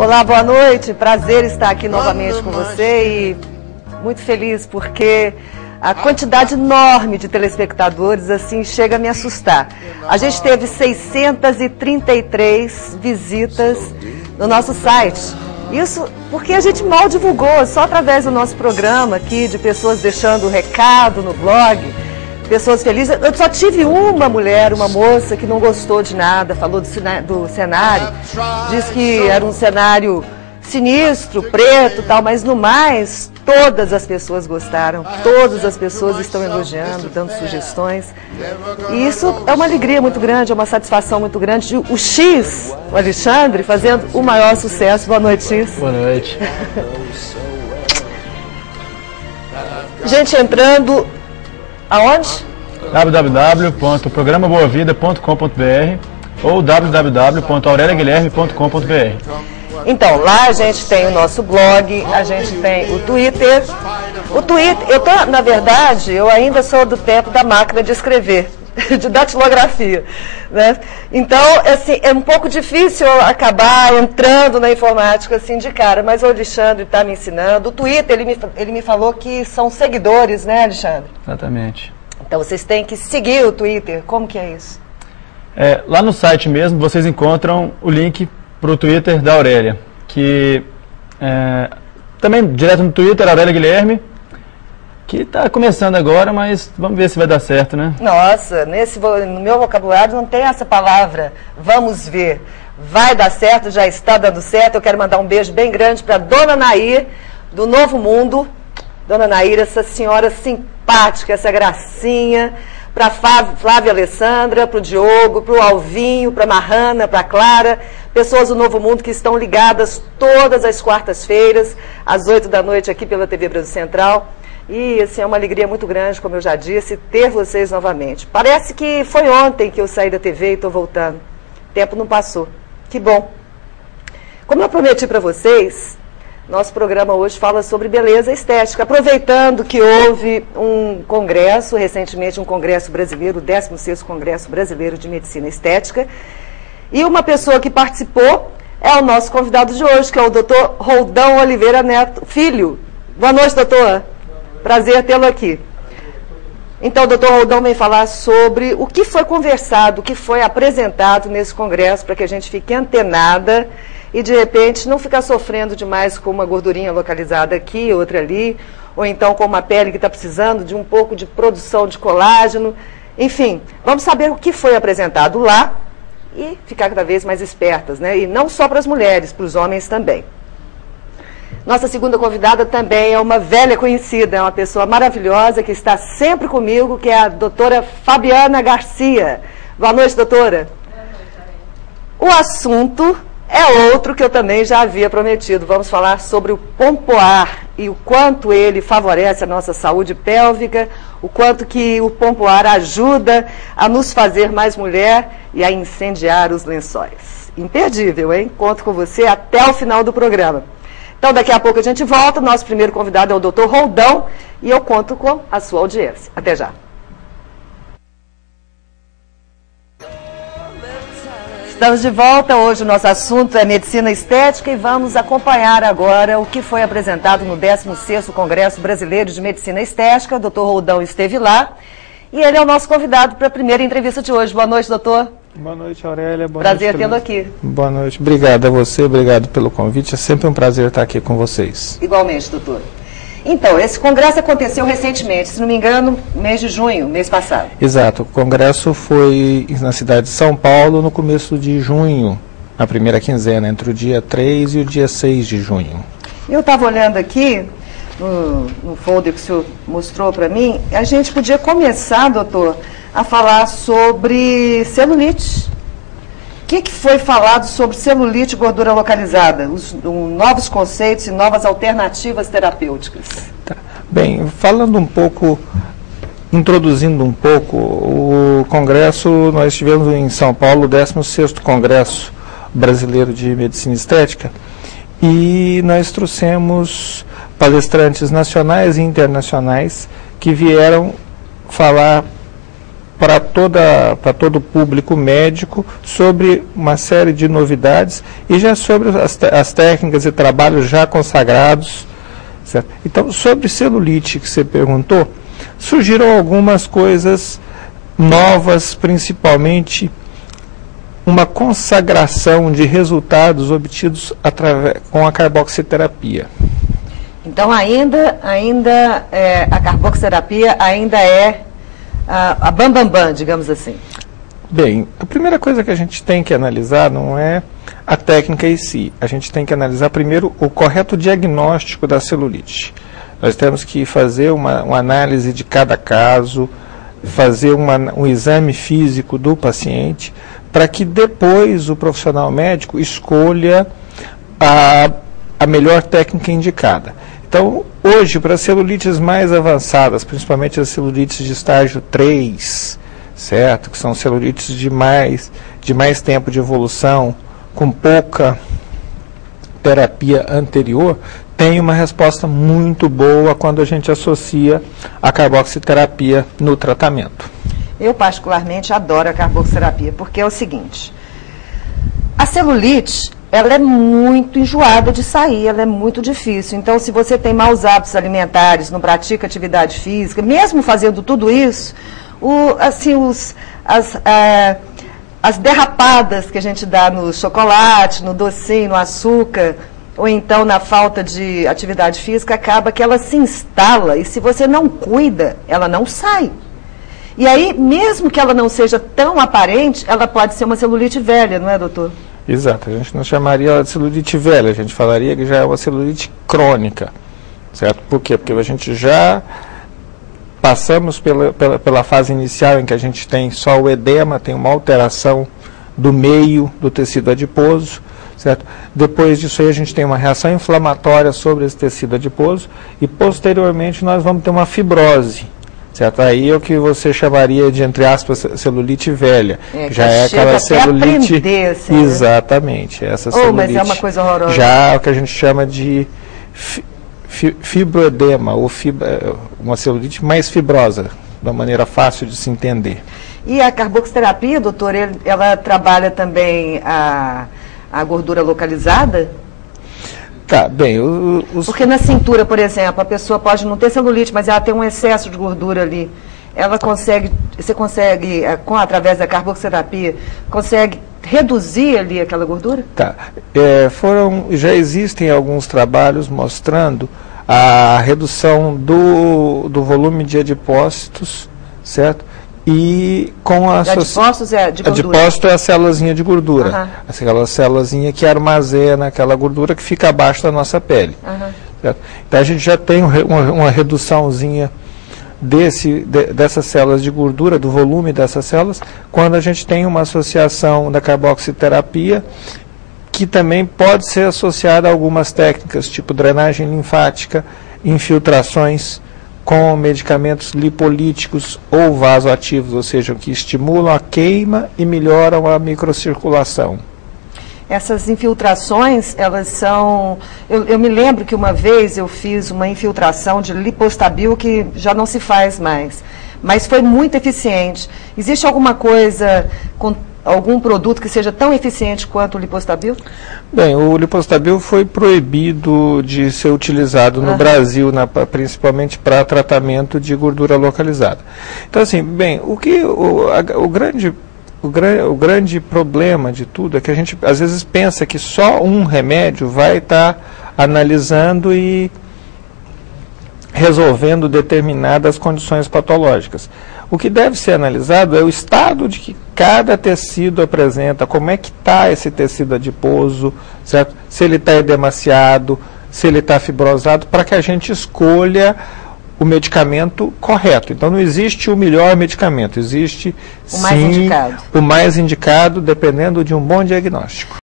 Olá, boa noite. Prazer estar aqui novamente com você e muito feliz porque a quantidade enorme de telespectadores assim chega a me assustar. A gente teve 633 visitas no nosso site. Isso porque a gente mal divulgou, só através do nosso programa aqui, de pessoas deixando recado no blog, pessoas felizes. Eu só tive uma mulher, uma moça, que não gostou de nada, falou do cenário, disse que era um cenário sinistro, preto, tal, mas no mais, todas as pessoas gostaram, todas as pessoas estão elogiando, dando sugestões. E isso é uma alegria muito grande, é uma satisfação muito grande. O X, o Alexandre, fazendo o maior sucesso. Boa noite, X. Boa noite. Gente, entrando aonde? www.programaboavida.com.br ou www.aureliaguilherme.com.br. Então, lá a gente tem o nosso blog, a gente tem o Twitter. O Twitter, na verdade, eu ainda sou do tempo da máquina de escrever, de datilografia, né? Então, assim, é um pouco difícil eu acabar entrando na informática assim de cara, mas o Alexandre está me ensinando. O Twitter, ele me falou que são seguidores, né, Alexandre? Exatamente. Então, vocês têm que seguir o Twitter. Como que é isso? Lá no site mesmo, vocês encontram o link para o Twitter da Aurélia, que também direto no Twitter, Aurélia Guilherme, que está começando agora, mas vamos ver se vai dar certo, né? Nossa, no meu vocabulário não tem essa palavra, vamos ver. Vai dar certo, já está dando certo. Eu quero mandar um beijo bem grande para a Dona Nair, do Novo Mundo. Dona Nair, essa senhora simpática, essa gracinha, para a Flávia Alessandra, para o Diogo, para o Alvinho, para a Marrana, para a Clara, pessoas do Novo Mundo que estão ligadas todas as quartas-feiras, às 8 da noite, aqui pela TV Brasil Central. E assim, é uma alegria muito grande, como eu já disse, ter vocês novamente. Parece que foi ontem que eu saí da TV e estou voltando. O tempo não passou. Que bom. Como eu prometi para vocês, nosso programa hoje fala sobre beleza estética, aproveitando que houve um congresso, recentemente um congresso brasileiro, o 16º Congresso Brasileiro de Medicina Estética, e uma pessoa que participou é o nosso convidado de hoje, que é o Dr. Roldão Oliveira Neto Filho. Boa noite, doutor. Prazer tê-lo aqui. Então, o doutor Roldão vem falar sobre o que foi conversado, o que foi apresentado nesse congresso, para que a gente fique antenada e, de repente, não ficar sofrendo demais com uma gordurinha localizada aqui, outra ali, ou então com uma pele que está precisando de um pouco de produção de colágeno. Enfim, vamos saber o que foi apresentado lá e ficar cada vez mais espertas, né? E não só para as mulheres, para os homens também. Nossa segunda convidada também é uma velha conhecida, é uma pessoa maravilhosa que está sempre comigo, que é a doutora Fabiana Garcia. Boa noite, doutora. Boa noite. O assunto é outro que eu também já havia prometido. Vamos falar sobre o pompoar e o quanto ele favorece a nossa saúde pélvica, o quanto que o pompoar ajuda a nos fazer mais mulher e a incendiar os lençóis. Imperdível, hein? Conto com você até o final do programa. Então, daqui a pouco a gente volta. Nosso primeiro convidado é o Dr. Roldão e eu conto com a sua audiência. Até já. Estamos de volta. Hoje o nosso assunto é medicina estética e vamos acompanhar agora o que foi apresentado no 16º Congresso Brasileiro de Medicina Estética. O Dr. Roldão esteve lá e ele é o nosso convidado para a primeira entrevista de hoje. Boa noite, doutor. Boa noite, Aurélia. Prazer tê-lo aqui. Boa noite. Obrigado a você, obrigado pelo convite. É sempre um prazer estar aqui com vocês. Igualmente, doutor. Então, esse congresso aconteceu recentemente, se não me engano, mês de junho, mês passado. Exato. O congresso foi na cidade de São Paulo no começo de junho, na primeira quinzena, entre o dia 3 e o dia 6 de junho. Eu estava olhando aqui no folder que o senhor mostrou para mim, a gente podia começar, doutor, a falar sobre celulite. O que foi falado sobre celulite e gordura localizada? Os novos conceitos e novas alternativas terapêuticas. Tá. Bem, falando um pouco, introduzindo um pouco, o congresso, nós tivemos em São Paulo o 16º Congresso Brasileiro de Medicina Estética e nós trouxemos palestrantes nacionais e internacionais que vieram falar para todo o público médico sobre uma série de novidades e já sobre as técnicas e trabalhos já consagrados. Certo? Então, sobre celulite que você perguntou, surgiram algumas coisas novas, principalmente uma consagração de resultados obtidos com a carboxiterapia. Então, ainda a carboxiterapia ainda é a bam, digamos assim. Bem, a primeira coisa que a gente tem que analisar não é a técnica em si. A gente tem que analisar primeiro o correto diagnóstico da celulite. Nós temos que fazer uma análise de cada caso, fazer um exame físico do paciente, para que depois o profissional médico escolha a melhor técnica indicada. Então, hoje, para celulites mais avançadas, principalmente as celulites de estágio 3, certo? Que são celulites de mais tempo de evolução, com pouca terapia anterior, tem uma resposta muito boa quando a gente associa a carboxiterapia no tratamento. Eu, particularmente, adoro a carboxiterapia, porque é o seguinte, a celulite, ela é muito enjoada de sair, ela é muito difícil. Então, se você tem maus hábitos alimentares, não pratica atividade física, mesmo fazendo tudo isso, as derrapadas que a gente dá no chocolate, no docinho, no açúcar, ou então na falta de atividade física, acaba que ela se instala e se você não cuida, ela não sai. E aí, mesmo que ela não seja tão aparente, ela pode ser uma celulite velha, não é, doutor? Exato, a gente não chamaria ela de celulite velha, a gente falaria que já é uma celulite crônica, certo? Por quê? Porque a gente já passamos pela fase inicial em que a gente tem só o edema, tem uma alteração do meio do tecido adiposo, certo? Depois disso aí a gente tem uma reação inflamatória sobre esse tecido adiposo e posteriormente nós vamos ter uma fibrose. Certo? Aí é o que você chamaria de, entre aspas, celulite velha. Já é aquela celulite. Aprender, assim, exatamente. Essa celulite. Mas é uma coisa horrorosa. Já é o que a gente chama de fibroedema, ou uma celulite mais fibrosa, de uma maneira fácil de se entender. E a carboxiterapia, doutor, ela trabalha também a gordura localizada? Tá, bem, Porque na cintura, por exemplo, a pessoa pode não ter celulite, mas ela tem um excesso de gordura ali. Você consegue, através da carboxiterapia, consegue reduzir ali aquela gordura? Tá, já existem alguns trabalhos mostrando a redução do volume de adipócitos, certo? E com a adipócitos é de gordura? Adipócito é a célulazinha de gordura. Aquela célulazinha que armazena aquela gordura que fica abaixo da nossa pele. Certo? Então a gente já tem uma reduçãozinha dessas células de gordura, do volume dessas células, quando a gente tem uma associação da carboxiterapia, que também pode ser associada a algumas técnicas, tipo drenagem linfática, infiltrações com medicamentos lipolíticos ou vasoativos, ou seja, que estimulam a queima e melhoram a microcirculação. Essas infiltrações, elas são... Eu me lembro que uma vez eu fiz uma infiltração de lipostabil que já não se faz mais, mas foi muito eficiente. Existe alguma coisa, algum produto que seja tão eficiente quanto o lipostabil? Bem, o lipostabil foi proibido de ser utilizado no Brasil, principalmente para tratamento de gordura localizada. Então, assim, bem, o grande problema de tudo é que a gente, às vezes, pensa que só um remédio vai estar analisando e resolvendo determinadas condições patológicas. O que deve ser analisado é o estado de que cada tecido apresenta, como é que está esse tecido adiposo, certo? Se ele está edemaciado, se ele está fibrosado, para que a gente escolha o medicamento correto. Então não existe o melhor medicamento, existe o mais indicado. O mais indicado, dependendo de um bom diagnóstico.